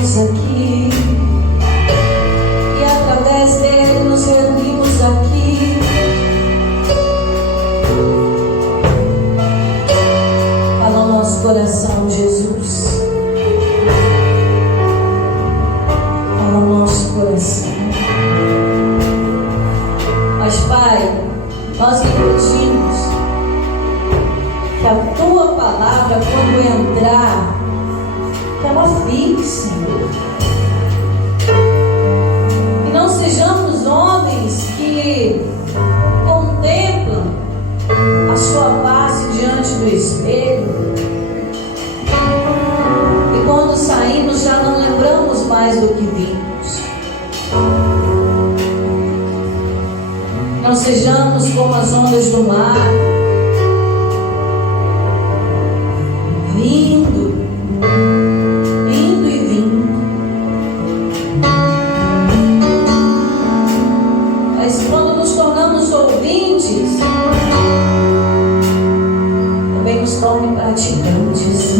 estamos aqui e através dele nos reunimos aqui. Fala o nosso coração, Jesus. Fala o nosso coração. Mas, Pai, nós lhe pedimos que a tua palavra, quando entrar, que ela fique, Senhor. E não sejamos homens que contemplam a sua face diante do espelho e quando saímos já não lembramos mais do que vimos. Não sejamos como as ondas do mar, vindo e vindo. Mas quando nos tornamos ouvintes, também nos torne praticantes.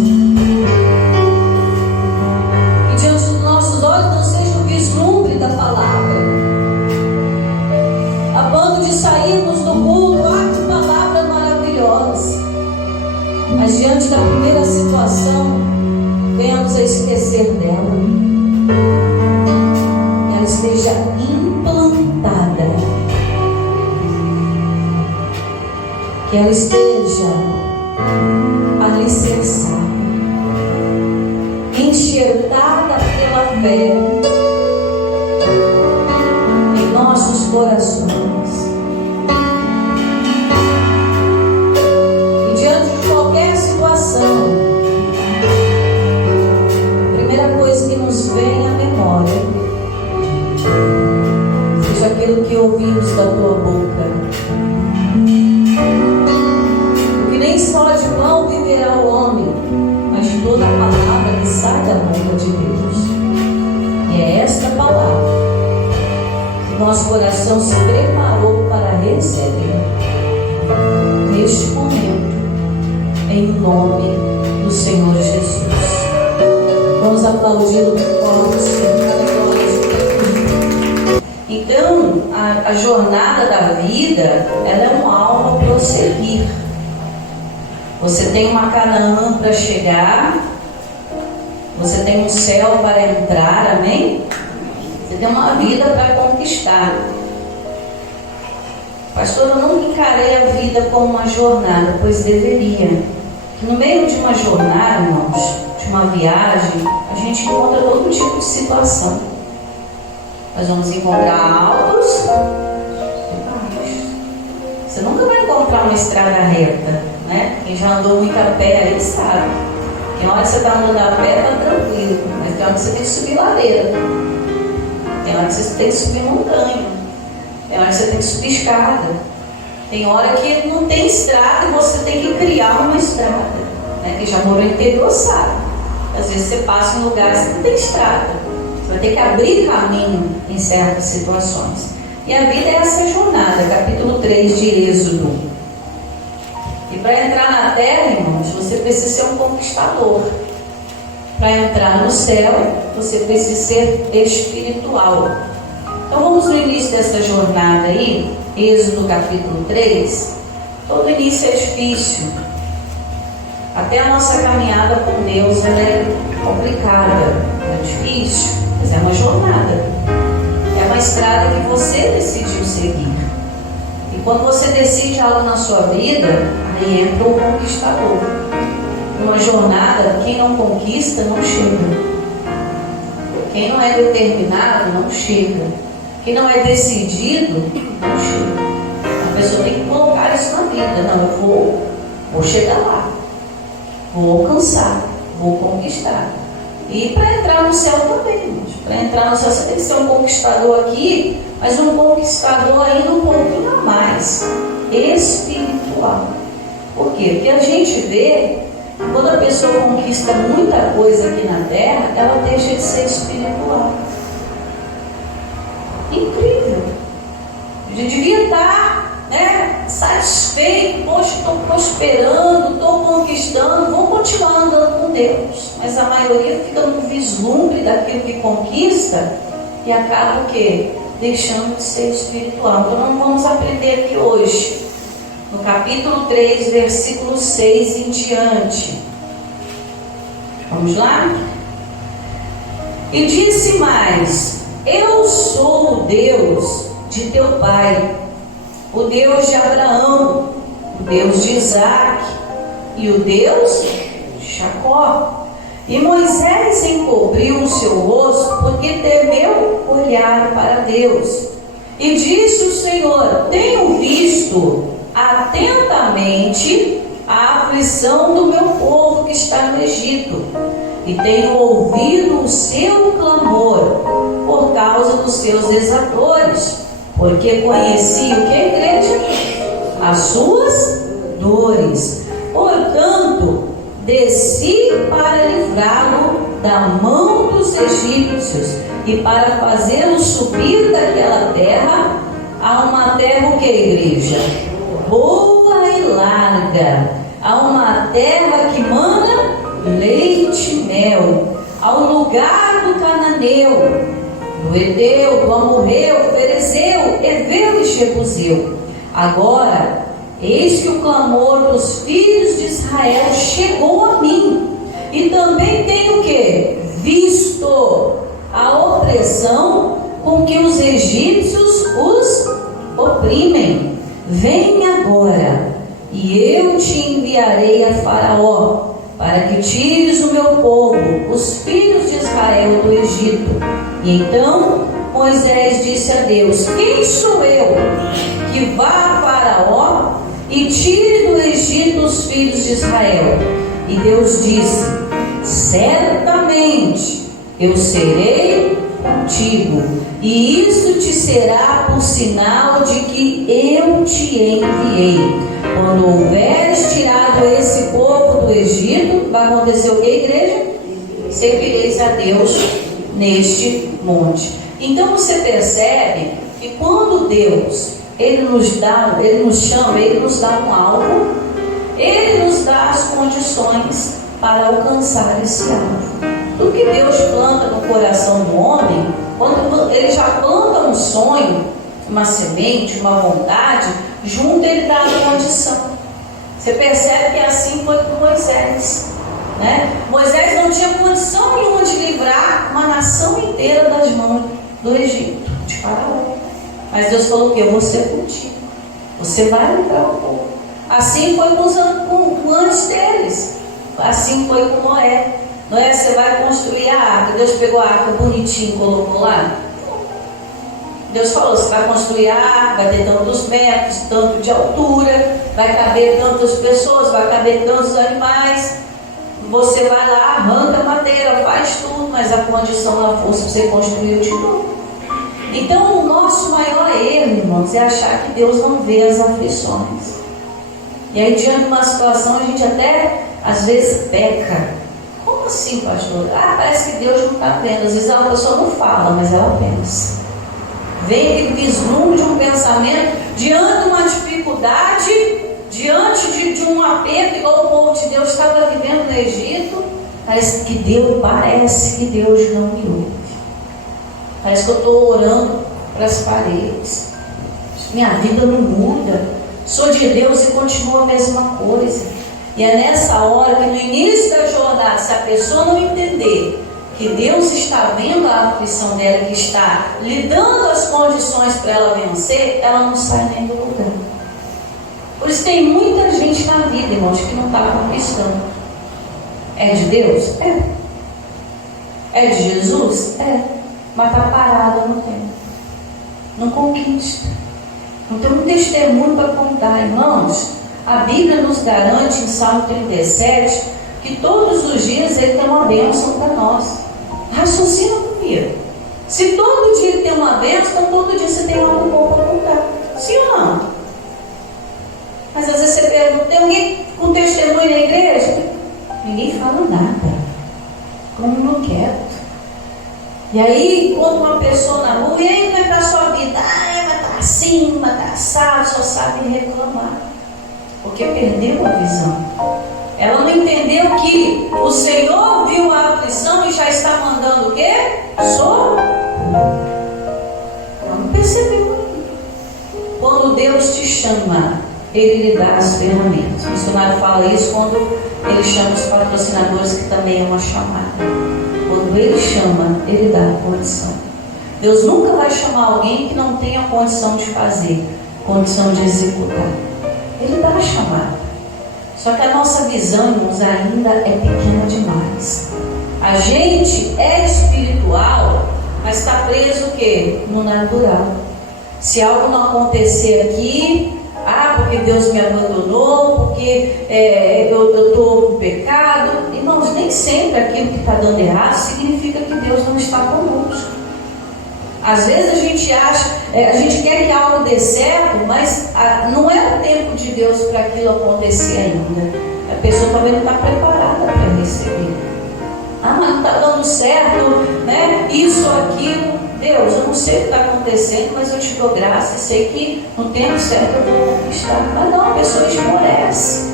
E diante dos nossos olhos não seja o vislumbre da palavra, a ponto de sairmos do culto, que palavra maravilhosa, mas diante da primeira situação venhamos a esquecer dela, que ela esteja implantada, que ela esteja alicerçada, enxertada pela fé em nossos corações. E diante de qualquer situação, a primeira coisa que nos vem à memória seja aquilo que ouvimos da tua boca. Porque nem só de pão viverá o homem, mas de toda a palavra que sai da boca de Deus. E é esta palavra que nosso coração se preparou para receber neste momento, em nome do Senhor Jesus. Vamos aplaudi-lo com o Senhor. Então, a jornada da vida, ela é uma alma a prosseguir. Você tem uma Canaã para chegar, você tem um céu para entrar, amém? Você tem uma vida para conquistar. Pastor, eu não encarei a vida como uma jornada, pois deveria. Que no meio de uma jornada, irmãos, de uma viagem, a gente encontra todo tipo de situação. Nós vamos encontrar altos e baixos. Você nunca vai encontrar uma estrada reta, né? Quem já andou muito a pé aí sabe. Tem hora que você está andando a pé, está tranquilo, mas tem hora que você tem que subir ladeira. Tem hora que você tem que subir montanha. Tem hora que você tem que subir escada. Tem hora que não tem estrada e você tem que criar uma estrada, né? Quem já morou no interior sabe. Às vezes você passa em lugares que não tem estrada. Você vai ter que abrir caminho em certas situações. E a vida é essa jornada, capítulo 3 de Êxodo. E para entrar na terra, irmãos, você precisa ser um conquistador. Para entrar no céu, você precisa ser espiritual. Então vamos no início dessa jornada aí, Êxodo capítulo 3. Todo início é difícil. Até a nossa caminhada com Deus, ela é complicada, é difícil, mas é uma jornada. É uma estrada que você decidiu seguir. E quando você decide algo na sua vida, aí entra o conquistador. Numa jornada, quem não conquista, não chega. Quem não é determinado, não chega. Quem não é decidido, não chega. A pessoa tem que colocar isso na vida. Não, eu vou chegar lá. Vou alcançar. Vou conquistar. E para entrar no céu também. Para entrar no céu, você tem que ser um conquistador aqui, mas um conquistador ainda um pouquinho a mais. Espiritual. Por quê? Porque a gente vê, quando a pessoa conquista muita coisa aqui na terra, ela deixa de ser espiritual. Incrível. A gente devia estar, né, satisfeito, poxa, estou prosperando, estou conquistando, vão continuar andando com Deus. Mas a maioria fica no vislumbre daquilo que conquista e acaba o quê? Deixando de ser espiritual. Então não vamos aprender aqui hoje, no capítulo 3, versículo 6 em diante. Vamos lá? E disse mais: eu sou o Deus de teu pai, o Deus de Abraão, o Deus de Isaque e o Deus de Jacó. E Moisés encobriu o seu rosto, porque temeu olhar para Deus. E disse o Senhor: tenho visto atentamente a aflição do meu povo que está no Egito, e tenho ouvido o seu clamor por causa dos seus exatores, porque conheci o que, igreja? As suas dores. Portanto, desci para livrá-lo da mão dos egípcios e para fazê-lo subir daquela terra a uma terra, o que, igreja? Boa e larga, a uma terra que mana leite e mel, ao lugar do cananeu, do Eteu, do Amorreu, Ferezeu, Heveu e Jebuseu. Agora, eis que o clamor dos filhos de Israel chegou a mim, e também tenho o que? Visto a opressão com que os egípcios os oprimem. Vem agora, e eu te enviarei a Faraó, para que tires o meu povo, os filhos de Israel, do Egito. E então Moisés disse a Deus: quem sou eu que vá a Faraó e tire do Egito os filhos de Israel? E Deus disse: certamente eu serei contigo, e isso te será por sinal de que eu te enviei. Quando houveres tirado esse povo do Egito, vai acontecer o que, igreja? Servireis a Deus neste monte. Então você percebe que quando Deus Ele nos chama, Ele nos dá um alvo, Ele nos dá as condições para alcançar esse alvo. Tudo que Deus planta no coração do homem, quando Ele já planta um sonho, uma semente, uma vontade, junto Ele dá a condição. Você percebe que assim foi com Moisés, né? Moisés não tinha condição nenhuma de livrar uma nação inteira das mãos do Egito, de Faraó. Mas Deus falou que eu vou ser contigo, você vai livrar o povo. Assim foi com antes deles, assim foi com Noé. Noé, você vai construir a arca. Deus pegou a arca bonitinha e colocou lá. Deus falou: você vai construir a arca, vai ter tantos metros, tanto de altura, vai caber tantas pessoas, vai caber tantos animais. Você vai lá, arranca a madeira, faz tudo, mas a condição lá fosse você construir de novo. Então o nosso maior erro, irmãos, é achar que Deus não vê as aflições. E aí, diante de uma situação, a gente até às vezes peca. Como assim, pastor? Parece que Deus não está vendo. Às vezes a pessoa não fala, mas ela pensa. Vem aquele vislumbre de um pensamento diante de uma dificuldade, diante de um aperto, igual o povo de Deus estava vivendo no Egito. Parece que Deus não me ouve. Parece que eu estou orando para as paredes. Minha vida não muda. Sou de Deus e continua a mesma coisa. E é nessa hora que no início da jornada, se a pessoa não entender que Deus está vendo a aflição dela, que está lhe dando as condições para ela vencer, ela não sai nem do lugar. Por isso tem muita gente na vida, irmãos, que não está conquistando. É de Deus? É. É de Jesus? É. Mas está parada no tempo. Não conquista. Não tem um testemunho para contar, irmãos. A Bíblia nos garante em Salmo 37 que todos os dias Ele tem uma bênção para nós. Raciocina comigo. Se todo dia Ele tem uma bênção, então todo dia você tem algo bom para contar. Sim ou não? Mas às vezes você pergunta: tem alguém com testemunho na igreja? Ninguém fala nada. Como não quieto. E aí encontra uma pessoa na rua: e aí, como é que está a sua vida? Mas está assim, tá assado, só sabe reclamar. Porque perdeu a visão. Ela não entendeu que o Senhor viu a aflição e já está mandando o quê? Socorro. Ela não percebeu ainda. Quando Deus te chama, Ele lhe dá as ferramentas. O missionário fala isso quando ele chama os patrocinadores, que também é uma chamada. Quando Ele chama, Ele dá a condição. Deus nunca vai chamar alguém que não tenha condição de fazer, condição de executar. Ele dá a chamada. Só que a nossa visão, irmãos, ainda é pequena demais. A gente é espiritual, mas está preso o quê? No natural. Se algo não acontecer aqui, porque Deus me abandonou, porque eu estou com pecado. Irmãos, nem sempre aquilo que está dando errado significa que Deus não está conosco. Às vezes a gente acha, a gente quer que algo dê certo, mas não é o tempo de Deus para aquilo acontecer ainda. A pessoa talvez não está preparada para receber. Mas não está dando certo, né? Isso ou aquilo. Deus, eu não sei o que está acontecendo, mas eu te dou graça e sei que no tempo certo eu vou conquistar. Mas não, a pessoa esmorece.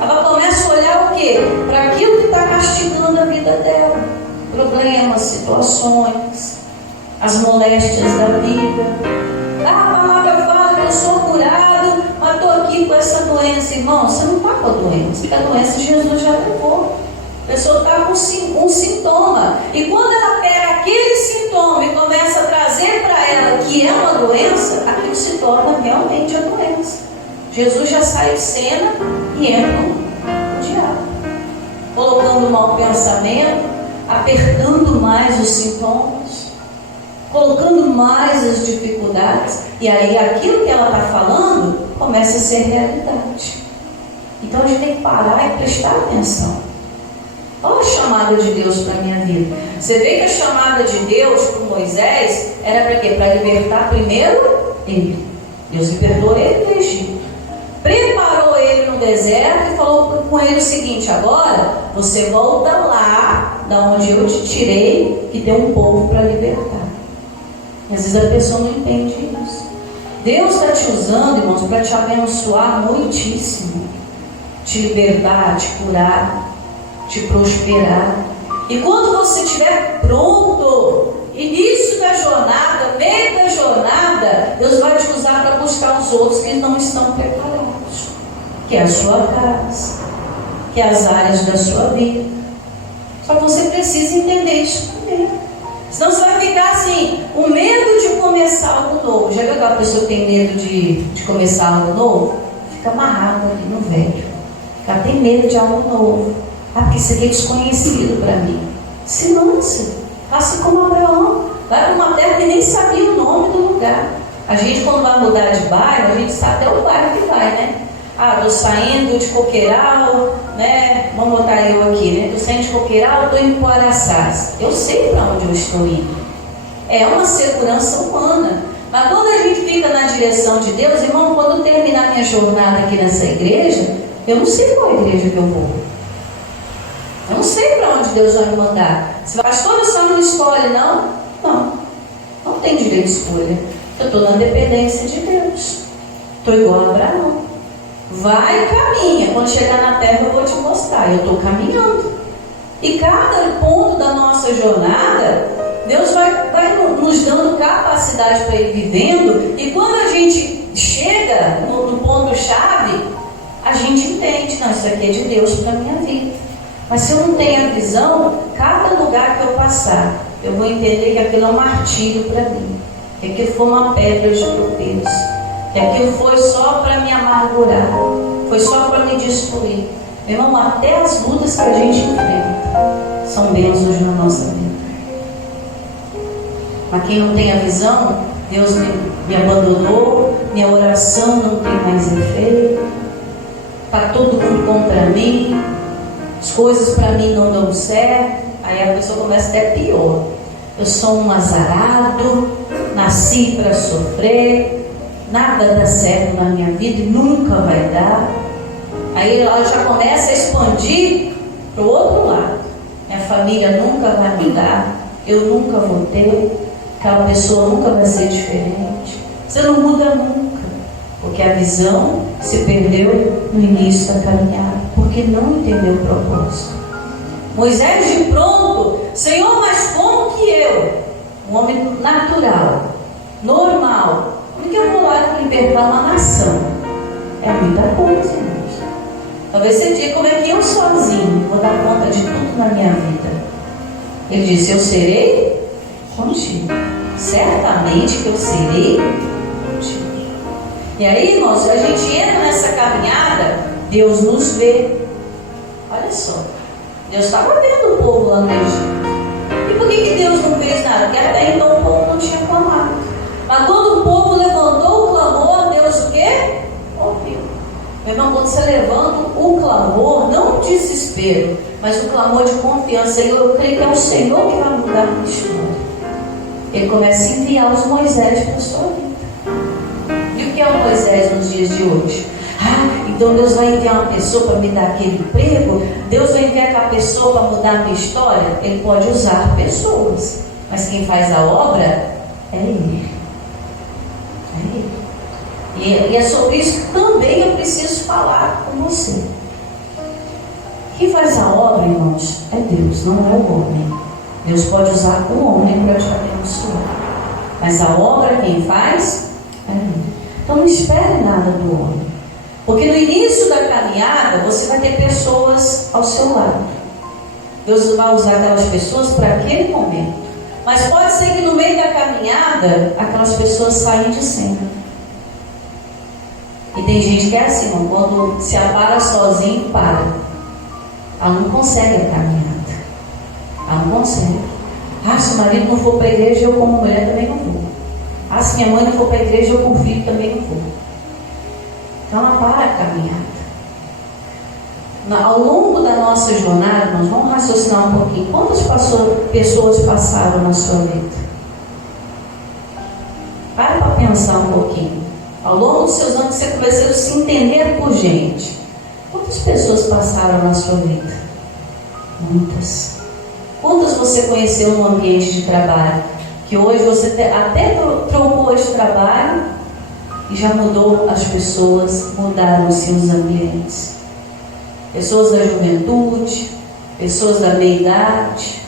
Ela começa a olhar o quê? Para aquilo que está castigando a vida dela. Problemas, situações, as moléstias da vida. A palavra fala que eu sou curado, mas estou aqui com essa doença. Irmão, você não está com a doença, porque a doença Jesus já levou. A pessoa está com um sintoma. E quando ela pega aquele sintoma e começa a trazer para ela que é uma doença, aquilo se torna realmente a doença. Jesus já sai de cena e entra o diabo, colocando o mau pensamento, apertando mais os sintomas, colocando mais as dificuldades. E aí aquilo que ela está falando começa a ser realidade. Então a gente tem que parar e prestar atenção. Olha a chamada de Deus para a minha vida. Você vê que a chamada de Deus para Moisés era para quê? Para libertar primeiro ele. Deus libertou ele do Egito, preparou ele no deserto e falou com ele o seguinte: agora você volta lá da onde eu te tirei, que tem um povo para libertar. E às vezes a pessoa não entende isso. Deus está te usando, irmãos, para te abençoar muitíssimo, te libertar, te curar, te prosperar. E quando você estiver pronto, início da jornada, meio da jornada, Deus vai te usar para buscar os outros que não estão preparados, que é a sua casa, que é as áreas da sua vida. Só que você precisa entender isso também. Senão você vai ficar assim, o medo de começar algo novo. Já viu aquela pessoa que tem medo de começar algo novo? Fica amarrado ali no velho. Ela tem medo de algo novo. Porque isso aqui é desconhecido para mim. Se lance, faça como Abraão, vai para uma terra que nem sabia o nome do lugar. A gente, quando vai mudar de bairro, a gente sabe até o bairro que vai, né? Estou saindo de Coqueiral, né? Vamos botar eu aqui, né? Estou saindo de Coqueiral, estou indo para o Araçás. Eu sei para onde eu estou indo. É uma segurança humana. Mas quando a gente fica na direção de Deus, irmão, quando eu terminar minha jornada aqui nessa igreja, eu não sei qual igreja que eu vou. Eu não sei para onde Deus vai me mandar. Se pastor, eu só não escolhe, não? Não tem direito de escolha. Eu estou na dependência de Deus. Estou igual a Abraão. Vai e caminha. Quando chegar na terra eu vou te mostrar. Eu estou caminhando. E cada ponto da nossa jornada, Deus vai nos dando capacidade para ir vivendo. E quando a gente chega no ponto-chave, a gente entende: não, isso aqui é de Deus para a minha vida. Mas se eu não tenho a visão, cada lugar que eu passar, eu vou entender que aquilo é um martírio para mim, que aquilo foi uma pedra de tropeço, que aquilo foi só para me amargurar, foi só para me destruir. Meu irmão, até as lutas que a gente enfrenta são bênçãos na nossa vida. Mas quem não tem a visão, Deus me abandonou, minha oração não tem mais efeito, está todo mundo contra mim, as coisas para mim não dão certo. Aí a pessoa começa até pior. Eu sou um azarado, nasci para sofrer, nada dá certo na minha vida e nunca vai dar. Aí ela já começa a expandir para o outro lado. Minha família nunca vai mudar, eu nunca vou ter, aquela pessoa nunca vai ser diferente. Você não muda nunca, porque a visão se perdeu no início da caminhada, porque não entendeu o propósito. Moisés de pronto, Senhor, mas como que eu, um homem natural, normal, como que eu vou lá libertar uma nação? É muita coisa, irmãos. Talvez você diga, como é que eu sozinho vou dar conta de tudo na minha vida? Ele disse, eu serei contigo. Certamente que eu serei contigo. E aí, irmãos, a gente entra nessa caminhada, Deus nos vê. Olha só, Deus estava vendo o povo lá no Egito. E por que Deus não fez nada? Porque até então o povo não tinha clamado. Mas quando o povo levantou o clamor, Deus o quê? Ouviu. Meu irmão, quando você levanta o clamor, não o desespero, mas o clamor de confiança, eu creio que é o Senhor que vai mudar a minha história. Ele começa a enviar os Moisés para a sua vida. E o que é o Moisés nos dias de hoje? Então Deus vai enviar uma pessoa para me dar aquele emprego? Deus vai enviar aquela pessoa para mudar a minha história? Ele pode usar pessoas, mas quem faz a obra é Ele. É Ele. E é sobre isso que também eu preciso falar com você. Quem faz a obra, irmãos, é Deus, não é o homem. Deus pode usar o homem para te abençoar, mas a obra quem faz é Ele. Então não espere nada do homem, porque no início da caminhada você vai ter pessoas ao seu lado. Deus vai usar aquelas pessoas para aquele momento, mas pode ser que no meio da caminhada aquelas pessoas saiam de cena. E tem gente que é assim, quando se apara sozinho, para. Ela não consegue a caminhada. Ela não consegue. Se o marido não for para a igreja, eu como mulher também não vou. Se minha mãe não for para a igreja, eu como filho também não vou. Então ela para a caminhada. Ao longo da nossa jornada, nós vamos raciocinar um pouquinho. Quantas pessoas passaram na sua vida? Para pensar um pouquinho. Ao longo dos seus anos, você começou a se entender por gente. Quantas pessoas passaram na sua vida? Muitas. Quantas você conheceu no ambiente de trabalho? Que hoje você até trocou de trabalho e já mudou as pessoas, mudaram os seus ambientes. Pessoas da juventude, pessoas da meia-idade.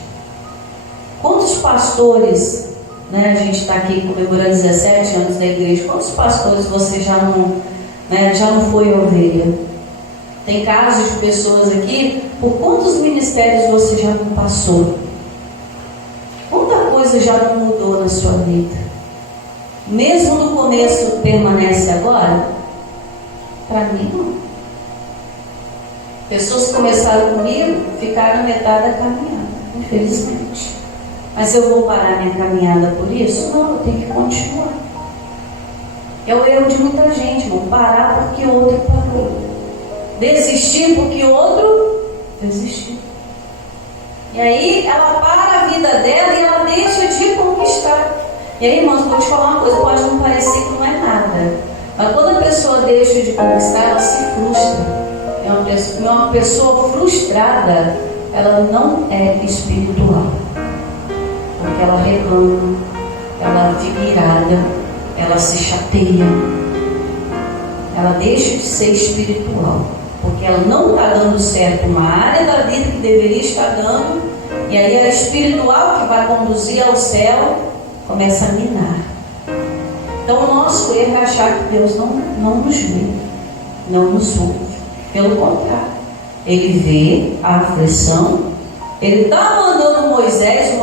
Quantos pastores, a gente está aqui comemorando 17 anos da igreja, quantos pastores você já não foi ovelha? Tem casos de pessoas aqui, por quantos ministérios você já não passou? Quanta coisa já não mudou na sua vida? Mesmo no começo permanece agora? Para mim não. Pessoas que começaram comigo ficaram na metade da caminhada, infelizmente. Mas eu vou parar minha caminhada por isso? Não, eu tenho que continuar. É o erro de muita gente, vão parar porque o outro parou. Desistir porque o outro desistiu. E aí ela para a vida dela e ela deixa de conquistar. E aí, irmãos, vou te falar uma coisa, pode não parecer que não é nada, mas quando a pessoa deixa de conquistar, ela se frustra. Uma pessoa frustrada, ela não é espiritual, porque ela reclama, ela fica irada, ela se chateia, ela deixa de ser espiritual, porque ela não está dando certo uma área da vida que deveria estar dando, e aí a espiritual que vai conduzir ao céu começa a minar. Então o nosso erro é achar que Deus não nos vê, não nos ouve. Pelo contrário, Ele vê a aflição. Ele está mandando Moisés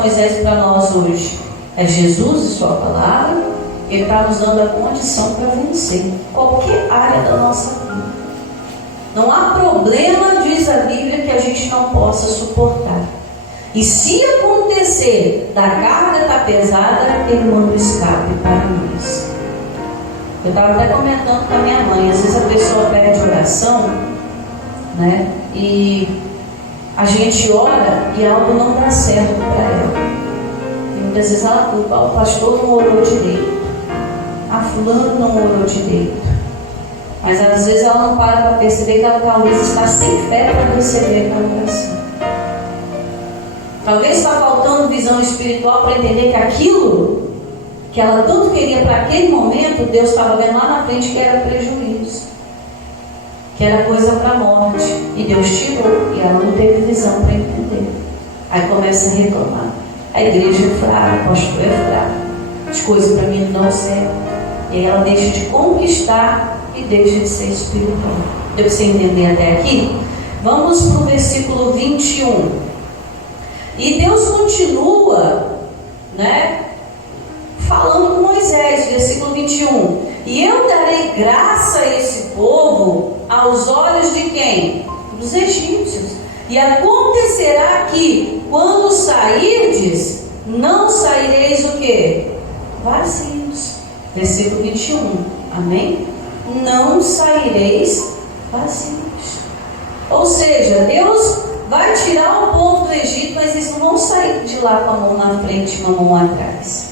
para nós hoje é Jesus e sua palavra. Ele está nos dando a condição para vencer qualquer área da nossa vida. Não há problema, diz a Bíblia, que a gente não possa suportar. E se acontecer da carga estar pesada, Ele manda o escape para nós. Eu estava até comentando com a minha mãe, às vezes a pessoa pede oração, e a gente ora e algo não dá certo para ela. E muitas vezes ela culpa, o pastor não orou direito, a fulano não orou direito. Mas às vezes ela não para perceber que ela talvez está sem fé para receber aquela oração. Talvez está faltando visão espiritual para entender que aquilo que ela tanto queria para aquele momento, Deus estava vendo lá na frente que era prejuízo, que era coisa para a morte, e Deus tirou, e ela não teve visão para entender. Aí começa a reclamar: a igreja é fraca, o pastor é fraco, as coisas para mim não dão certo. E aí ela deixa de conquistar e deixa de ser espiritual. Deu para você entender até aqui? Vamos para o versículo 21. E Deus continua, falando com Moisés, versículo 21. E eu darei graça a esse povo aos olhos de quem? Dos egípcios. E acontecerá que, quando sairdes, não saireis o quê? Vazios. Versículo 21. Amém? Não saireis vazios. Ou seja, Deus vai tirar o povo do Egito, mas eles não vão sair de lá com a mão na frente e uma mão atrás.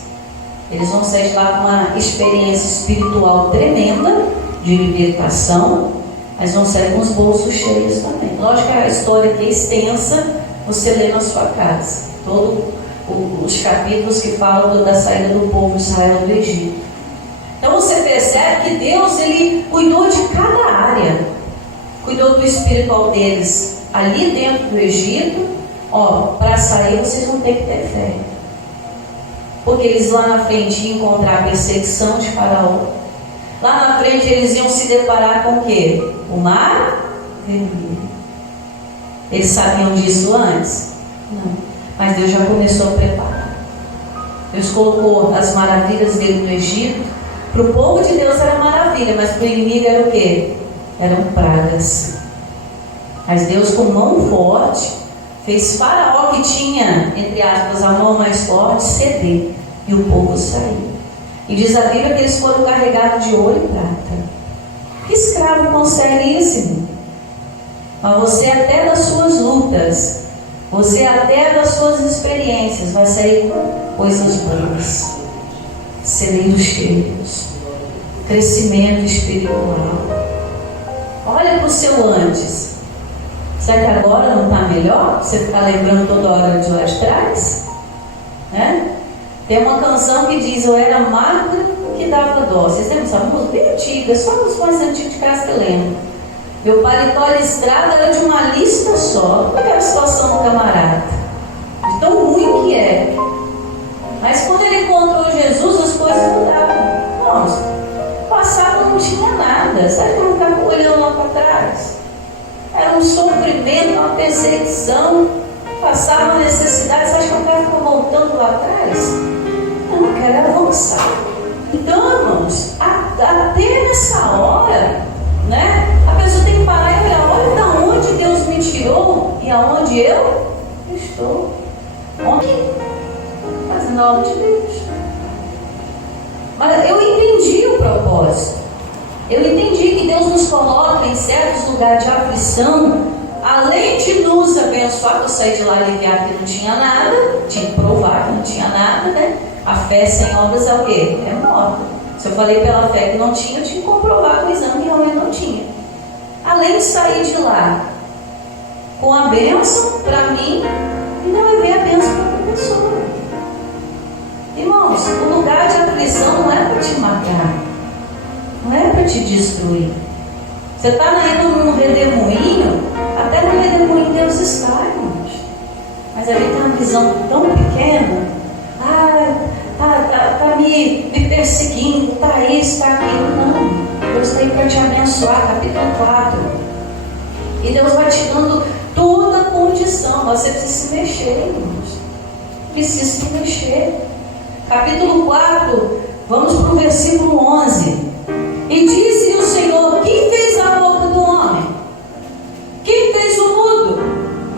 Eles vão sair de lá com uma experiência espiritual tremenda, de libertação, mas vão sair com os bolsos cheios também. Lógico que a história aqui é extensa, você lê na sua casa. Todos os capítulos que falam da saída do povo de Israel do Egito. Então você percebe que Deus, Ele cuidou de cada área. Cuidou do espiritual deles ali dentro do Egito. Para sair vocês vão ter que ter fé, porque eles lá na frente iam encontrar a perseguição de Faraó. Lá na frente eles iam se deparar com o quê? O mar vermelho. Eles sabiam disso antes? Não. Mas Deus já começou a preparar. Deus colocou as maravilhas dele no Egito. Para o povo de Deus era maravilha, mas para o inimigo era o quê? Eram pragas. Mas Deus, com mão forte, fez Faraó, que tinha, entre aspas, a mão mais forte, ceder, e o povo saiu. E diz a Bíblia que eles foram carregados de ouro e prata. Que escravo consegue isso, irmão? Mas você, até das suas lutas, você, até das suas experiências, vai sair com coisas boas, celeiros cheios, crescimento espiritual. Olha para o seu antes. Será que agora não está melhor? Você ficar lembrando toda hora de lá de trás? Tem uma canção que diz: eu era magra que dava dó. Vocês lembram dessa música? Bem antiga, só os mais antigos de casa que lembram. Meu paletó listrado era de uma lista só. Como é a situação do camarada? De tão ruim que é. Mas quando ele encontrou Jesus, as coisas mudaram. Nossa, no passado não tinha nada. Sabe como estava olhando lá para trás? Era um sofrimento, uma perseguição. Passava necessidade. Você acha que o cara ficou voltando lá atrás? Não, eu quero avançar. Então, irmãos, até nessa hora, a pessoa tem que parar e olhar: olha da onde Deus me tirou e aonde eu estou. Onde? Fazendo a obra de Deus. Mas eu entendi o propósito. Eu entendi que Deus nos coloca em certos lugares de aflição, além de nos abençoar. Eu saí de lá aliviado que não tinha nada, tinha que provar que não tinha nada, A fé sem obras é o quê? É morta. Se eu falei pela fé que não tinha, eu tinha que comprovar com o exame que realmente não tinha. Além de sair de lá com a bênção para mim, e não levei a bênção para outra pessoa. Irmãos, o lugar de aflição não é para te matar, não é para te destruir. Você está no redemoinho, até no redemoinho Deus está, irmãos. Mas ali tem uma visão tão pequena. Está me perseguindo, está isso, está aquilo. Não, Deus está aí para te abençoar. Capítulo 4. E Deus vai te dando toda a condição. Você precisa se mexer, irmãos. Precisa se mexer. Capítulo 4, vamos para o versículo 11. E disse o Senhor: quem fez a boca do homem? Quem fez o mudo,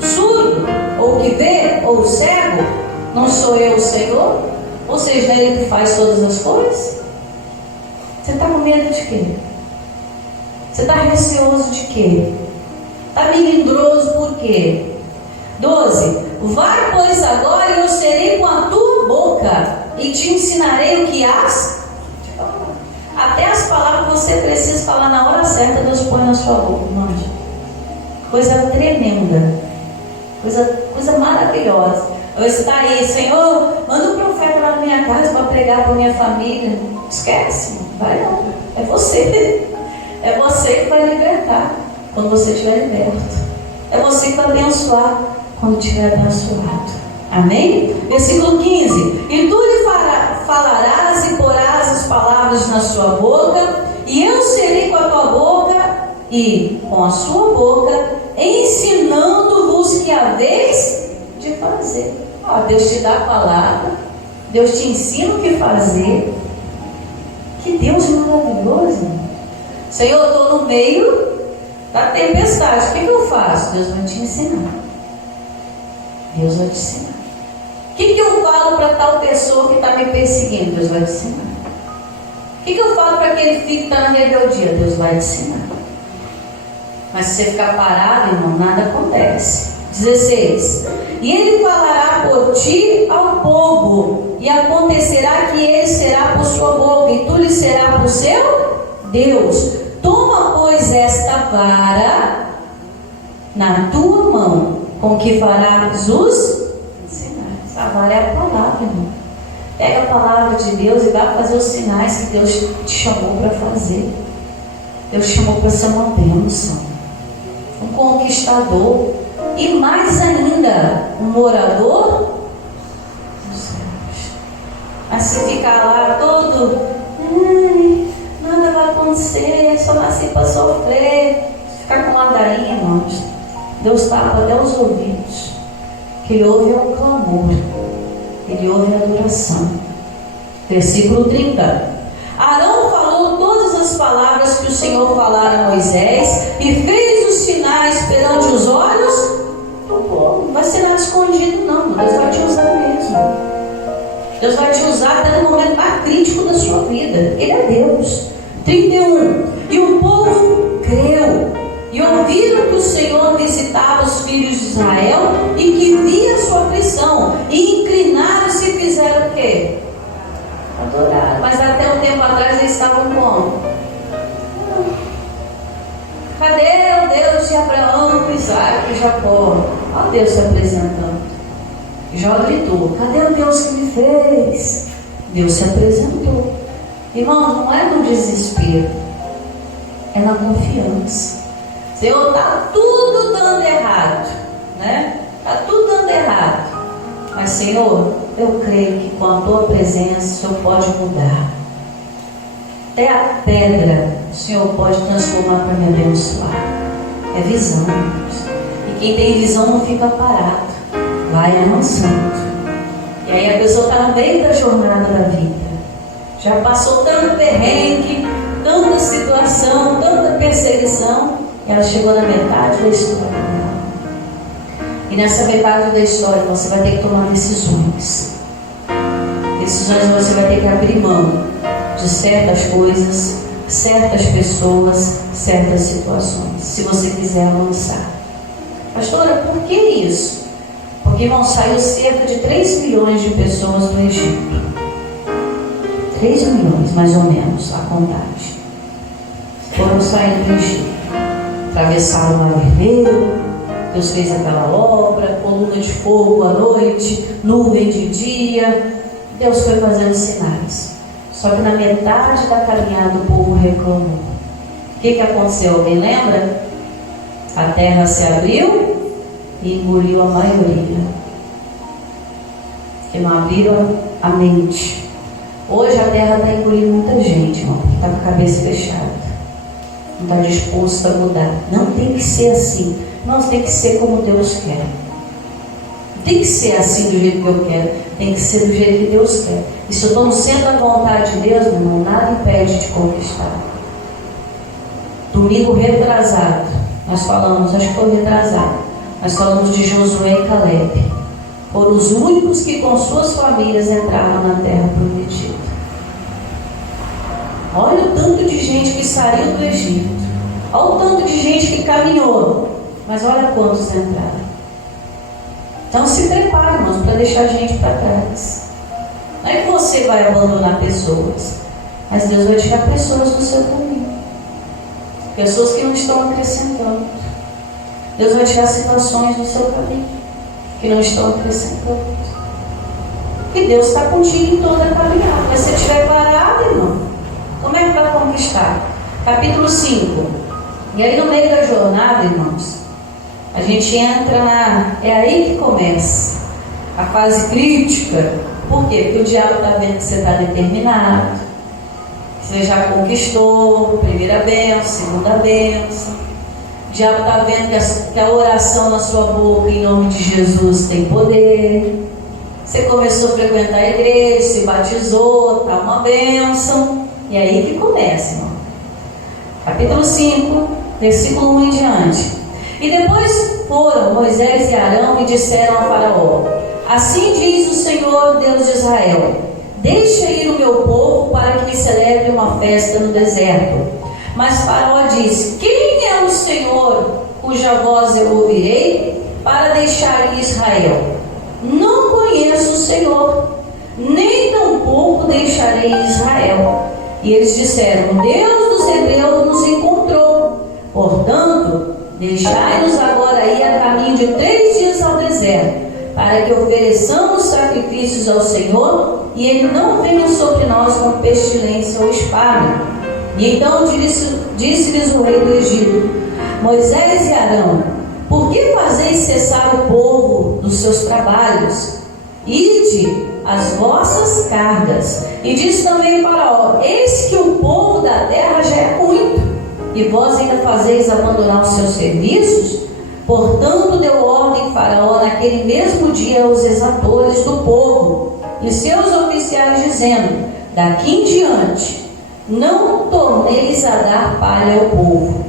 surdo, ou que vê, ou o cego? Não sou eu o Senhor? Ou seja, é Ele que faz todas as coisas? Você está com medo de quê? Você está receoso de quê? Está melindroso por quê? 12. Vai, pois, agora, e eu serei com a tua boca, e te ensinarei o que has de falar. Até as palavras que você precisa falar na hora certa, Deus põe na sua boca, irmãos. Coisa tremenda, coisa maravilhosa. Você está aí: Senhor, manda um profeta lá na minha casa para pregar para minha família. Esquece, vai não. É você. É você que vai libertar quando você estiver liberto. É você que vai abençoar quando estiver abençoado. Amém? Versículo 15. E tu lhe falarás e porás as palavras na sua boca, e eu serei com a tua boca e com a sua boca, ensinando-vos que haveis de fazer. Ó, Deus te dá a palavra, Deus te ensina o que fazer. Que Deus maravilhoso. Senhor, eu estou no meio da tempestade, o que eu faço? Deus vai te ensinar. Deus vai te ensinar. O que eu falo para tal pessoa que está me perseguindo? Deus vai te ensinar. O que eu falo para aquele filho que está na rebeldia? Deus vai te ensinar. Mas se você ficar parado, irmão, nada acontece. 16. E ele falará por ti ao povo, e acontecerá que ele será por sua boca, e tu lhe será por seu Deus. Toma, pois, esta vara na tua mão, com que farás os sinais. A vara é a palavra, irmão. Pega a palavra de Deus e vai fazer os sinais que Deus te chamou para fazer. Deus te chamou para ser uma bênção, um conquistador, e mais ainda, um morador dos céus. Mas se ficar lá todo, nada vai acontecer, só nasci para sofrer, ficar com ladainha, irmãos, Deus tapa até os ouvidos. O que ele ouve é um clamor, ele ouve a adoração. Versículo 30. Arão falou todas as palavras que o Senhor falara a Moisés, e fez os sinais perante os olhos do povo. Não vai ser nada escondido, não. Deus vai te usar mesmo. Deus vai te usar até no momento mais crítico da sua vida. Ele é Deus. 31. E o povo creu, e ouviram que o Senhor visitava os filhos de Israel, e que via a sua aflição, e inclinaram-se e fizeram o quê? Adoraram. Mas até um tempo atrás eles estavam como? Cadê o Deus de Abraão, Isaac e Jacó? Olha Deus se apresentando. Jó gritou: cadê o Deus que me fez? Deus se apresentou. Irmãos, não é no desespero, é na confiança. Senhor, está tudo dando errado, né? Está tudo dando errado. Mas, Senhor, eu creio que com a tua presença o Senhor pode mudar. Até a pedra o Senhor pode transformar para me abençoar. É visão. E quem tem visão não fica parado, vai avançando. E aí a pessoa está no meio da jornada da vida. Já passou tanto perrengue, tanta situação, tanta perseguição, e ela chegou na metade da história. E nessa metade da história você vai ter que tomar decisões. Decisões que você vai ter que abrir mão de certas coisas, certas pessoas, certas situações, se você quiser avançar. Pastora, por que isso? Porque, irmão, saiu cerca de 3 milhões de pessoas do Egito. 3 milhões, mais ou menos, a contagem. Foram saindo do Egito. Atravessaram o Mar Vermelho. Deus fez aquela obra, coluna de fogo à noite, nuvem de dia. Deus foi fazendo sinais. Só que na metade da caminhada o povo reclamou. O que aconteceu? Alguém lembra? A terra se abriu e engoliu a maioria. Que não abriram a mente. Hoje a terra está engolindo muita gente, irmão, que está com a cabeça fechada. Não está disposto a mudar. Não tem que ser assim. Não tem que ser como Deus quer. Não tem que ser assim do jeito que eu quero. Tem que ser do jeito que Deus quer. E se eu estou no centro da vontade de Deus, meu irmão, nada impede de conquistar. Domingo retrasado, nós falamos, acho que foi retrasado, nós falamos de Josué e Caleb. Foram os únicos que com suas famílias entraram na terra prometida. Olha o tanto de gente que saiu do Egito. Olha o tanto de gente que caminhou. Mas olha quantos entraram. Então se prepare, irmãos, para deixar a gente para trás. Não é que você vai abandonar pessoas, mas Deus vai tirar pessoas do seu caminho. Pessoas que não estão acrescentando. Deus vai tirar situações do seu caminho que não estão acrescentando. E Deus está contigo em toda a caminhada. Capítulo 5. E aí no meio da jornada, irmãos, a gente entra é aí que começa a fase crítica. Por quê? Porque o diabo está vendo que você está determinado, que você já conquistou primeira bênção, segunda bênção. O diabo está vendo que a oração na sua boca em nome de Jesus tem poder. Você começou a frequentar a igreja, se batizou, está uma bênção. E aí que começa, irmão. Capítulo 5, versículo 1 em diante. E depois foram Moisés e Arão e disseram a Faraó: assim diz o Senhor Deus de Israel: deixa ir o meu povo para que me celebre uma festa no deserto. Mas Faraó diz: quem é o Senhor cuja voz eu ouvirei para deixar ir Israel? Não conheço o Senhor, nem tampouco deixarei Israel. E eles disseram: o Deus dos hebreus nos encontrou. Portanto, deixai-nos agora ir a caminho de 3 dias ao deserto, para que ofereçamos sacrifícios ao Senhor, e Ele não venha sobre nós com pestilência ou espada. E então disse-lhes o rei do Egito: Moisés e Arão, por que fazeis cessar o povo dos seus trabalhos? Ide as vossas cargas. E disse também Faraó: eis que o povo da terra já é muito, e vós ainda fazeis abandonar os seus serviços? Portanto deu ordem Faraó naquele mesmo dia aos exatores do povo e seus oficiais, dizendo: daqui em diante não torneis a dar palha ao povo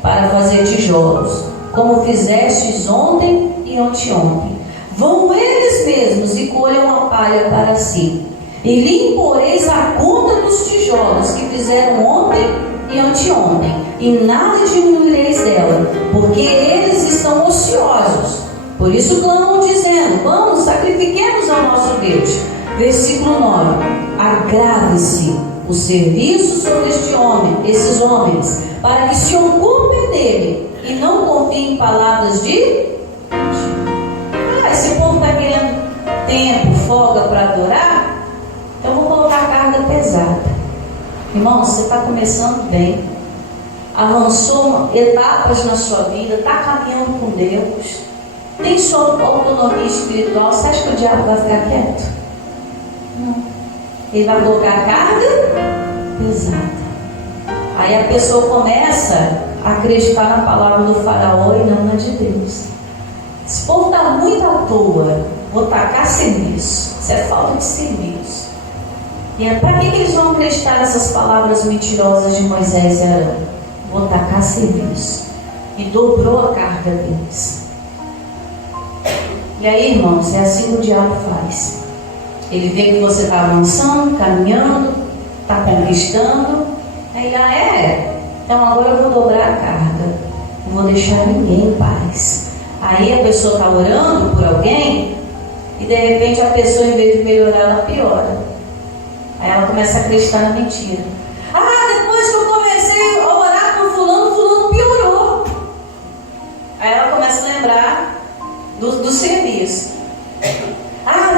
para fazer tijolos, como fizestes ontem e anteontem. Vão eles mesmos e colham a palha para si, e lhe imporeis a conta dos tijolos que fizeram ontem e anteontem, e nada diminuireis dela, porque eles estão ociosos. Por isso clamam, dizendo: vamos, sacrifiquemos ao nosso Deus. Versículo 9: agrave-se o serviço sobre esses homens, para que se ocupem dele e não confiem em palavras de esse povo está querendo tempo, folga para adorar, então vou colocar carga pesada. Irmão, você está começando bem, avançou etapas na sua vida, está caminhando com Deus, tem sua autonomia espiritual. Você acha que o diabo vai ficar quieto? Não. Ele vai colocar carga pesada. Aí a pessoa começa a acreditar na palavra do Faraó e não na de Deus. Esse povo está muito à toa, vou tacar serviço. Isso é falta de serviço. E para que eles vão acreditar nessas palavras mentirosas de Moisés e Arão? Vou tacar serviço. E dobrou a carga deles. E aí, irmãos, é assim que o diabo faz. Ele vê que você está avançando, caminhando, está conquistando. Aí, então agora eu vou dobrar a carga. Não vou deixar ninguém em paz. Aí a pessoa está orando por alguém e de repente a pessoa, em vez de melhorar, ela piora. Aí ela começa a acreditar na mentira. Depois que eu comecei a orar por fulano, fulano piorou. Aí ela começa a lembrar do serviço.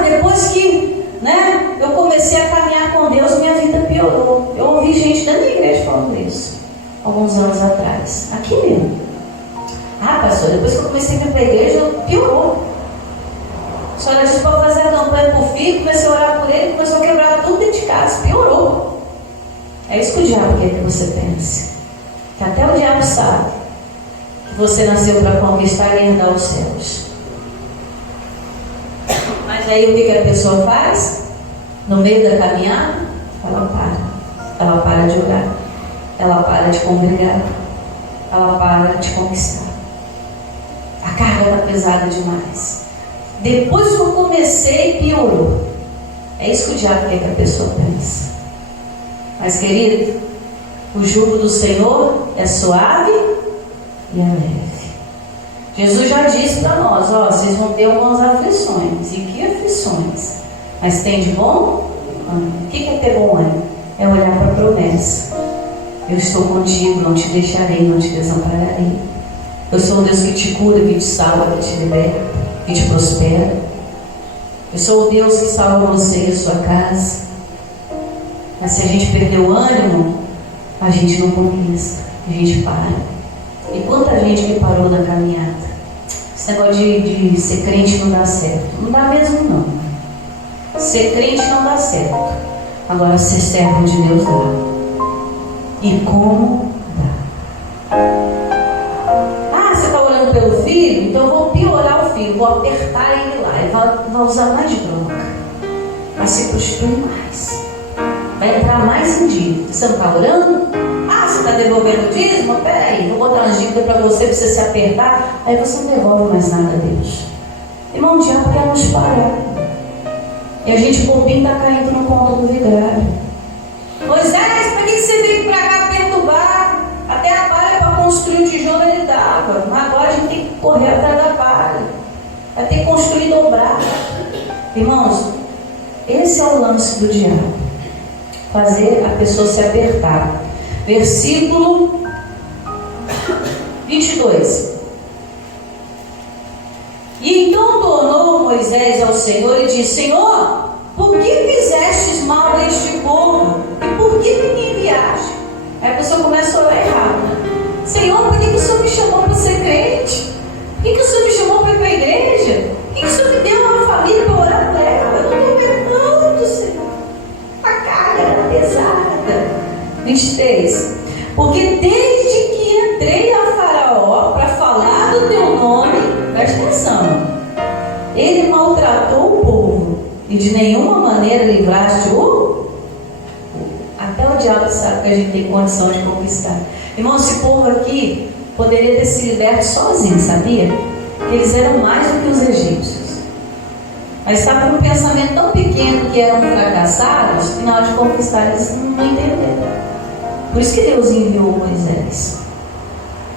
Depois que eu comecei a caminhar com Deus, minha vida piorou. Eu ouvi gente da minha igreja falando isso alguns anos atrás, aqui mesmo. Pastor, depois que eu comecei a vir para a igreja, piorou. A senhora disse para fazer a campanha por filho, comecei a orar por ele, começou a quebrar tudo dentro de casa, piorou. É isso que o diabo quer que você pense. Que até o diabo sabe que você nasceu para conquistar e herdar os céus. Mas aí o que a pessoa faz? No meio da caminhada, ela para. Ela para de orar. Ela para de congregar. Ela para de conquistar. A carga está pesada demais. Depois que eu comecei, piorou. É isso que o diabo quer que a pessoa pense. Mas, querido, o jugo do Senhor é suave e é leve. Jesus já disse para nós: vocês vão ter algumas aflições. E que aflições? Mas tem de bom ânimo. O que é ter bom ânimo? É olhar para a promessa. Eu estou contigo, não te deixarei, não te desampararei. Eu sou o Deus que te cura, que te salva, que te liberta, que te prospera. Eu sou o Deus que salva você e a sua casa. Mas se a gente perder o ânimo, a gente não conquista, a gente para. E quanta gente que parou na caminhada. Esse negócio de ser crente não dá certo. Não dá mesmo não. Ser crente não dá certo. Agora ser servo de Deus dá. E como dá? Ah, você está orando pelo filho? Então eu vou piorar o filho, vou apertar ele lá. Ele vai usar mais de droga. Vai se prostituir mais. Vai entrar mais em dívida. Você não está orando? Ah, você está devolvendo o dízimo? Peraí, vou botar umas dívidas para você se apertar. Aí você não devolve mais nada a Deus. Irmão, o diabo quer nos parar. E a gente, bobinho, está caindo no conto do vigário. Moisés, para que você veio para cá perturbar? Até a palha para construir o tijolo ele dava. Mas agora a gente tem que correr atrás da palha. Vai ter que construir dobrado. Irmãos, esse é o lance do diabo. Fazer a pessoa se apertar. Versículo 22. E então tornou Moisés ao Senhor e disse: Senhor, por que fizestes mal a este povo? E por que me enviaste? Aí a pessoa começa a orar errado. Senhor, por que o Senhor me chamou para ser crente? Por que o Senhor me chamou para ir para a igreja? Por que o Senhor me deu uma família para orar por ela? Eu não estou aguentando, Senhor. A carga era pesada. 23. Porque desde que entrei a Faraó para falar do teu nome, presta atenção, ele maltratou o povo e de nenhuma maneira livraste o. Até o diabo sabe que a gente tem condição de conquistar. Irmão, esse povo aqui poderia ter se liberto sozinho, sabia? Que eles eram mais do que os egípcios. Mas estava com um pensamento tão pequeno que eram fracassados, que na hora de conquistar eles não entenderam. Por isso que Deus enviou Moisés,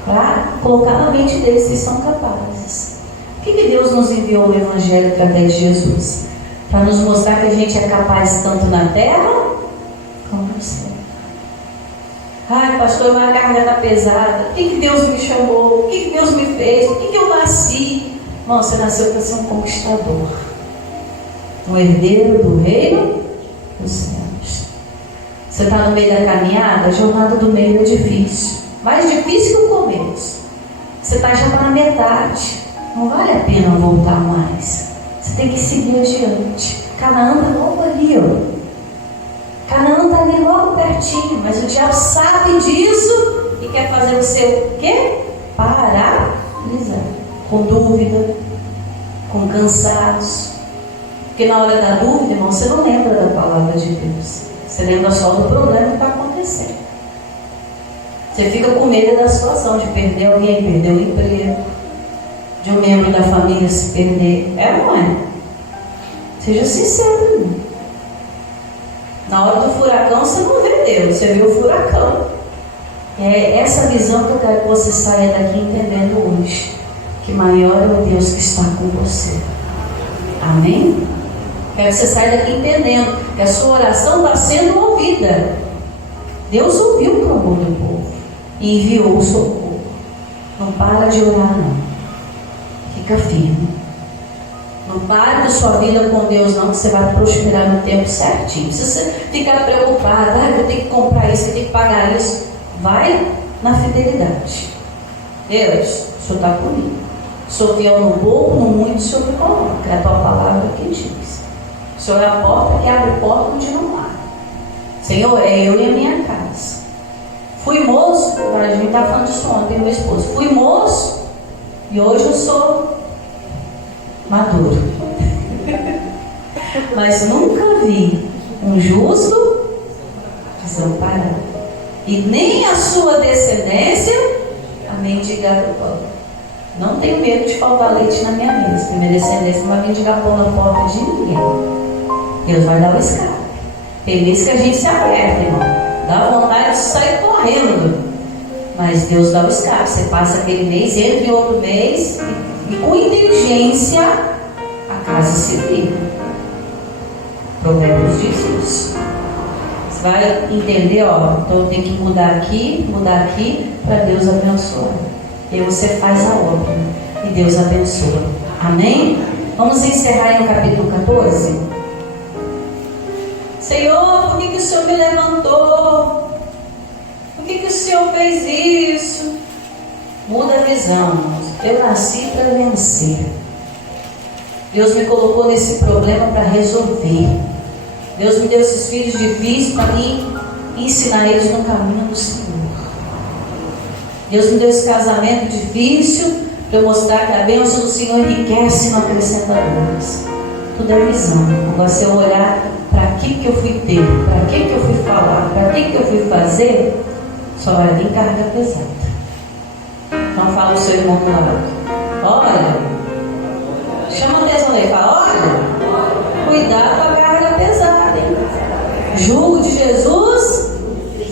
para colocar na mente deles que são capazes. Por que Deus nos enviou o Evangelho através de Jesus? Para nos mostrar que a gente é capaz tanto na terra como no céu. Ai, pastor, minha carga está pesada. Por que Deus me chamou? O que Deus me fez? Por que eu nasci? Irmão, você nasceu para ser um conquistador, um herdeiro do reino dos céus. Você está no meio da caminhada, a jornada do meio é difícil. Mais difícil que o começo. Você já está na metade. Não vale a pena voltar mais. Você tem que seguir adiante. Canaã está logo ali, ó. Canaã está ali logo pertinho. Mas o diabo sabe disso e quer fazer você o quê? Paralisar. Com dúvida, com cansaço. Porque na hora da dúvida, irmão, você não lembra da palavra de Deus. Você lembra só do problema que está acontecendo. Você fica com medo da situação, de perder alguém, perder o emprego, de um membro da família se perder. É ou não é? Seja sincero, irmão. Na hora do furacão você não vê Deus, você vê o furacão. É essa visão que eu quero que você saia daqui entendendo hoje. Que maior é o Deus que está com você. Amém? Quero que você saia daqui entendendo que a sua oração está sendo ouvida. Deus ouviu o clamor do povo e enviou o socorro. Não para de orar, não. Fica firme. Não pare da sua vida com Deus, não, que você vai prosperar no tempo certinho. Se você ficar preocupado, eu tenho que comprar isso, eu tenho que pagar isso, vai na fidelidade. Deus, o Senhor está comigo. Sou fiel no pouco, no muito, o Senhor me coloca. É a tua palavra que diz. O Senhor é a porta que abre porta onde não há. Senhor, é eu e a minha casa. Fui moço, a gente estava falando disso ontem, meu esposo. Fui moço e hoje eu sou maduro. Mas nunca vi um justo desamparado. E nem a sua descendência a mendigar do pão. Não tenho medo de faltar leite na minha mesa, porque minha descendência não vai mendigar pão na porta de ninguém. Deus vai dar o escape. Tem vezes que a gente se aperta, irmão. Dá vontade de sair correndo. Mas Deus dá o escape. Você passa aquele mês, entra em outro mês e com inteligência a casa se vira. Provérbios diz isso. Você vai entender, ó, então eu tenho que mudar aqui, para Deus abençoar. E você faz a obra e Deus abençoa. Amém? Vamos encerrar aí no capítulo 14. Senhor, por que o Senhor me levantou? Por que o Senhor fez isso? Muda a visão, irmãos. Eu nasci para vencer. Deus me colocou nesse problema para resolver. Deus me deu esses filhos difíceis para mim ensinar eles no caminho do Senhor. Deus me deu esse casamento difícil para eu mostrar que a bênção do Senhor enriquece e não acrescenta dores. Tudo é visão. Agora, se eu olhar para que eu fui ter, para que eu fui falar, para que eu fui fazer, só vai vir carga pesada. Não fala o seu irmão do lado. Olha, chama a atenção dele e fala: olha, cuidado com a carga pesada, hein? Jugo de Jesus,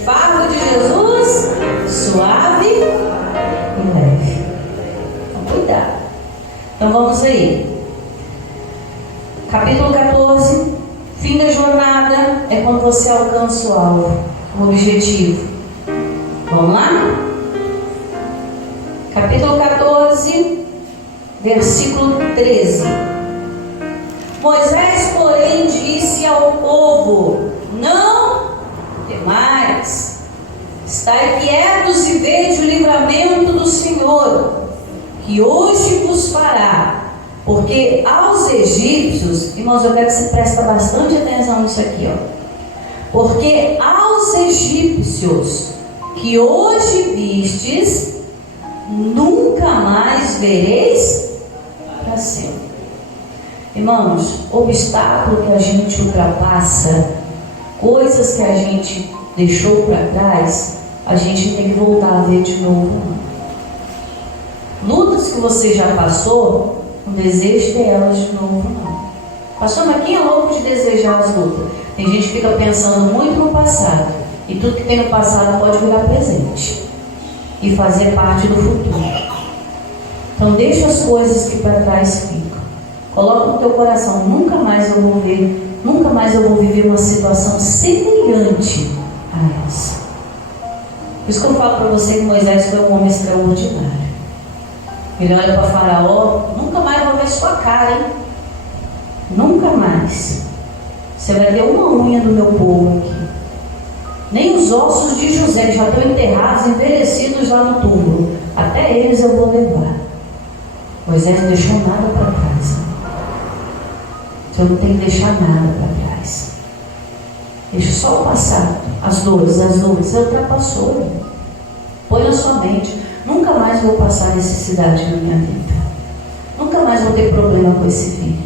fardo de Jesus, suave e leve. Então, cuidado. Então vamos aí. Capítulo 14. Fim da jornada é quando você alcança o alvo, o objetivo. Vamos lá? Capítulo 14, versículo 13. Moisés, porém, disse ao povo: não temais, estai quietos e vede o livramento do Senhor, que hoje vos fará. Porque aos egípcios, irmãos, eu quero que você preste bastante atenção nisso aqui, ó. Porque aos egípcios que hoje vistes, nunca mais vereis para sempre. Irmãos, obstáculo que a gente ultrapassa, coisas que a gente deixou para trás, a gente tem que voltar a ver de novo. Lutas que você já passou, não desejo ter elas de novo, não. Pastor, mas quem é louco de desejar as lutas? Tem gente que fica pensando muito no passado, e tudo que tem no passado pode virar presente e fazer parte do futuro. Então deixa as coisas que para trás ficam. Coloca no teu coração: nunca mais eu vou ver, nunca mais eu vou viver uma situação semelhante a essa. Por isso que eu falo para você que Moisés foi um homem extraordinário. Ele olha para Faraó: nunca mais vou ver sua cara, hein? Nunca mais. Você vai ter uma unha do meu povo aqui. Nem os ossos de José já estão enterrados, envelhecidos lá no túmulo. Até eles eu vou levar. Moisés não deixou nada para trás. Você não tem que deixar nada para trás. Deixa só o passado. As dores. Você ultrapassou. Né? Põe na sua mente: nunca mais vou passar necessidade na minha vida. Nunca mais vou ter problema com esse filho.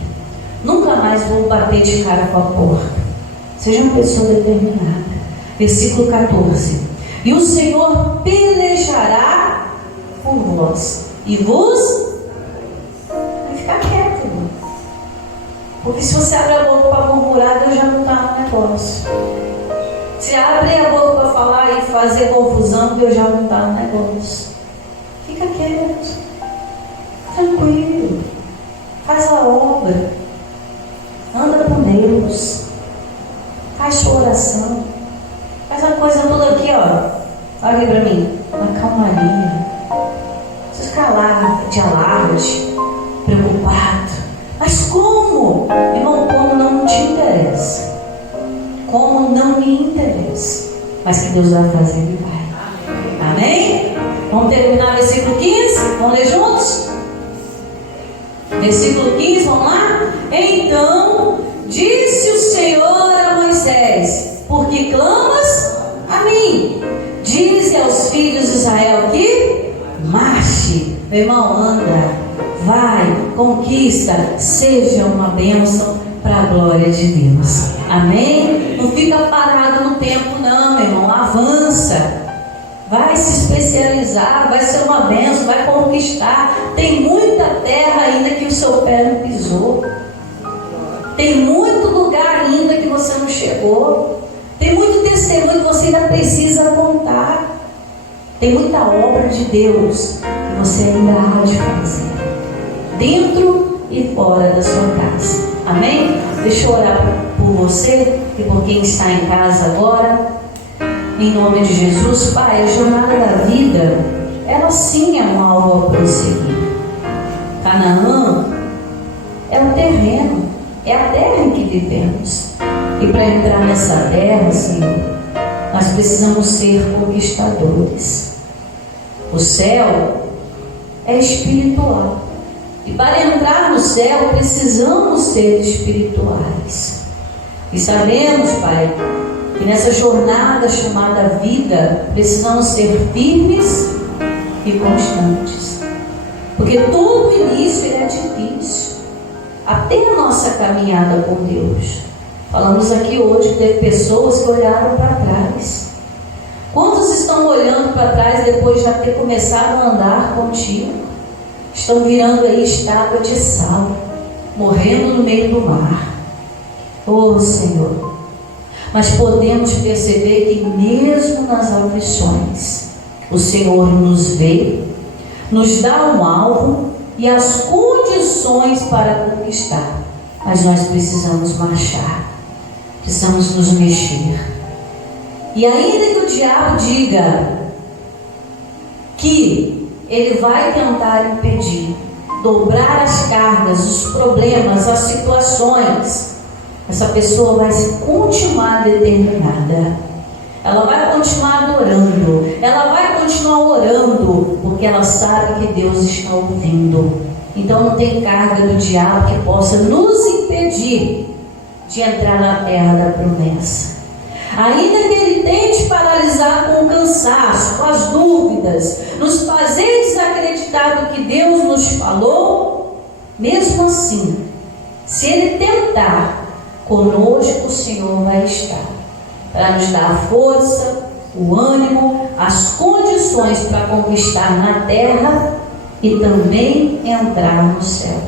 Nunca mais vou bater de cara com a porta. Seja uma pessoa determinada. Versículo 14. E o Senhor pelejará por vós e vos vai ficar quieto, irmão. Porque se você abre a boca para murmurar, Deus já não está no negócio. Se abre a boca para falar e fazer confusão, Deus já não está no negócio. Fica quieto, tranquilo, faz a obra, anda com Deus, faz sua oração, faz a coisa toda aqui, ó. Olha aqui para mim, uma calmaria. Você fica lá de alarde, preocupado. Mas como? Irmão, como não te interessa. Como não me interessa. Mas que Deus vai fazer, Ele vai. Amém? Vamos terminar o versículo 15? Vamos ler juntos? Versículo 15, vamos lá? Então disse o Senhor a Moisés: por que clamas a mim? Dize aos filhos de Israel que marche. Meu irmão, anda, vai, conquista, seja uma bênção para a glória de Deus. Amém? Não fica parado no tempo não, meu irmão, avança. Vai se especializar, vai ser uma bênção, vai conquistar. Tem muita terra ainda que o seu pé não pisou. Tem muito lugar ainda que você não chegou. Tem muito testemunho que você ainda precisa contar. Tem muita obra de Deus que você ainda há de fazer, dentro e fora da sua casa. Amém? Deixa eu orar por você e por quem está em casa agora. Em nome de Jesus. Pai, a jornada da vida, ela sim é um alvo a prosseguir. Canaã é o terreno, é a terra em que vivemos. E para entrar nessa terra, Senhor, Nós precisamos ser conquistadores. O céu é espiritual. E para entrar no céu, precisamos ser espirituais. E sabemos, Pai, que nessa jornada chamada vida, precisamos ser firmes e constantes. Porque todo início é difícil. Até a nossa caminhada com Deus. Falamos aqui hoje que teve pessoas que olharam para trás. Quantos estão olhando para trás depois de já ter começado a andar contigo? Estão virando aí estátua de sal, morrendo no meio do mar. Oh Senhor, mas podemos perceber que mesmo nas aflições, o Senhor nos vê, nos dá um alvo e as condições para conquistar. Mas nós precisamos marchar, precisamos nos mexer. E ainda que o diabo diga que ele vai tentar impedir, dobrar as cargas, os problemas, as situações, essa pessoa vai continuar determinada. Ela vai continuar adorando, ela vai continuar orando, porque ela sabe que Deus está ouvindo. Então não tem carga do diabo que possa nos impedir de entrar na terra da promessa. Ainda que ele tente paralisar com o cansaço, com as dúvidas, nos fazer desacreditar do que Deus nos falou, mesmo assim, se ele tentar, conosco o Senhor vai estar, para nos dar a força, o ânimo, as condições para conquistar na terra e também entrar no céu.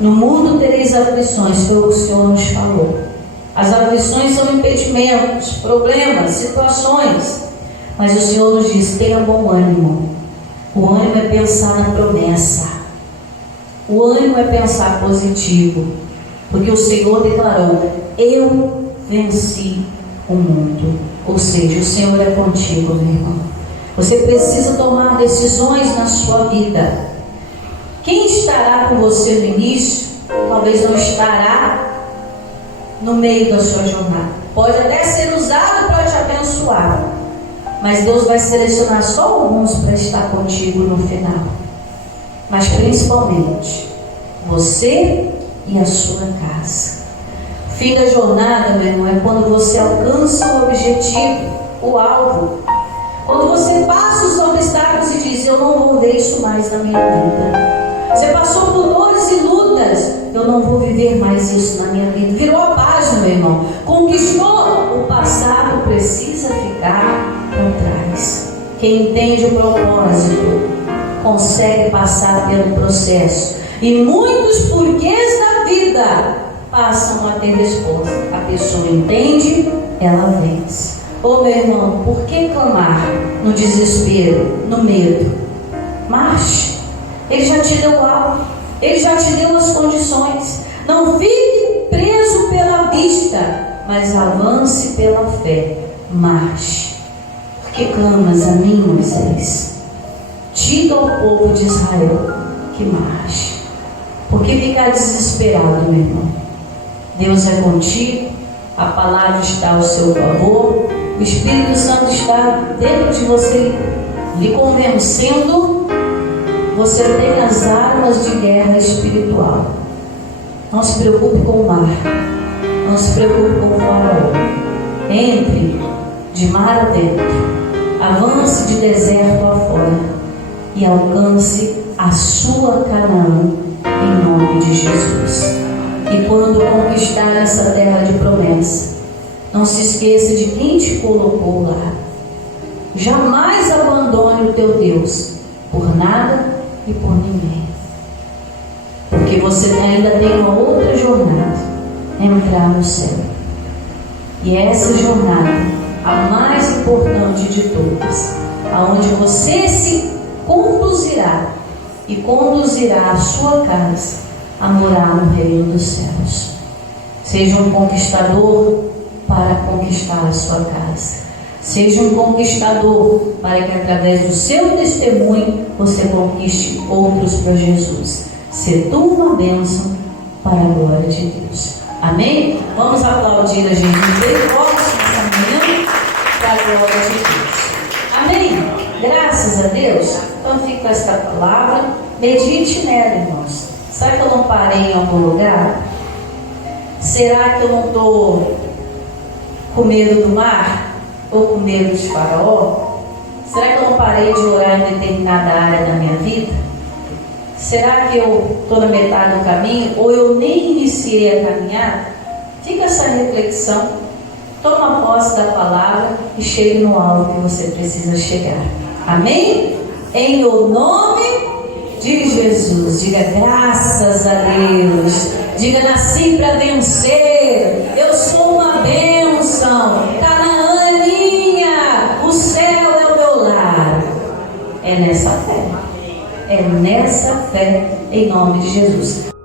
No mundo tereis aflições, foi o que o Senhor nos falou. As aflições são impedimentos, problemas, situações. Mas o Senhor nos diz: tenha bom ânimo. O ânimo é pensar na promessa. O ânimo é pensar positivo. Porque o Senhor declarou: eu venci o mundo. Ou seja, o Senhor é contigo, meu irmão. Você precisa tomar decisões na sua vida. Quem estará com você no início, talvez não estará no meio da sua jornada. Pode até ser usado para te abençoar, mas Deus vai selecionar só alguns para estar contigo no final. Mas principalmente você e a sua casa. O fim da jornada, meu irmão, é quando você alcança o objetivo, o alvo. Quando você passa os obstáculos e diz: eu não vou ver isso mais na minha vida. Você passou por dores e lutas, eu não vou viver mais isso na minha vida. Virou a página, meu irmão. Conquistou, o passado precisa ficar por trás. Quem entende o propósito consegue passar pelo processo. E muitos porquês da vida passam a ter resposta. A pessoa entende, ela vence. Ô meu irmão, por que clamar no desespero, no medo? Marche. Ele já te deu algo, ele já te deu as condições. Não fique preso pela vista, mas avance pela fé. Marche. Por que clamas a mim, Moisés? Diga ao povo de Israel que marche. Por que ficar desesperado, meu irmão? Deus é contigo, a palavra está ao seu favor, o Espírito Santo está dentro de você, lhe convencendo. Você tem as armas de guerra espiritual. Não se preocupe com o mar, não se preocupe com o faraó. Entre de mar adentro, avance de deserto afora e alcance a sua Canaã em nome de Jesus. E quando conquistar essa terra de promessa, não se esqueça de quem te colocou lá. Jamais abandone o teu Deus por nada e por ninguém, porque você ainda tem uma outra jornada: entrar no céu. E essa jornada, a mais importante de todas, aonde você se conduzirá e conduzirá a sua casa a morar no reino dos céus. Seja um conquistador para conquistar a sua casa. Seja um conquistador para que através do seu testemunho você conquiste outros para Jesus. Se tu uma bênção para a glória de Deus. Amém? Vamos aplaudir a Jesus. Nessa manhã. com esta palavra, medite nela, irmãos. Será que eu não parei em algum lugar? Será que eu não estou com medo do mar? Ou com medo de Faraó? Será que eu não parei de orar em determinada área da minha vida? Será que eu estou na metade do caminho? Ou eu nem iniciei a caminhar? Fica essa reflexão. Toma posse da palavra e chegue no alvo que você precisa chegar. Amém? Em o nome de Jesus. Diga graças a Deus. Diga, nasci para vencer. Eu sou uma bênção. Canaã é minha. O céu é o meu lar. É nessa fé. É nessa fé, em nome de Jesus.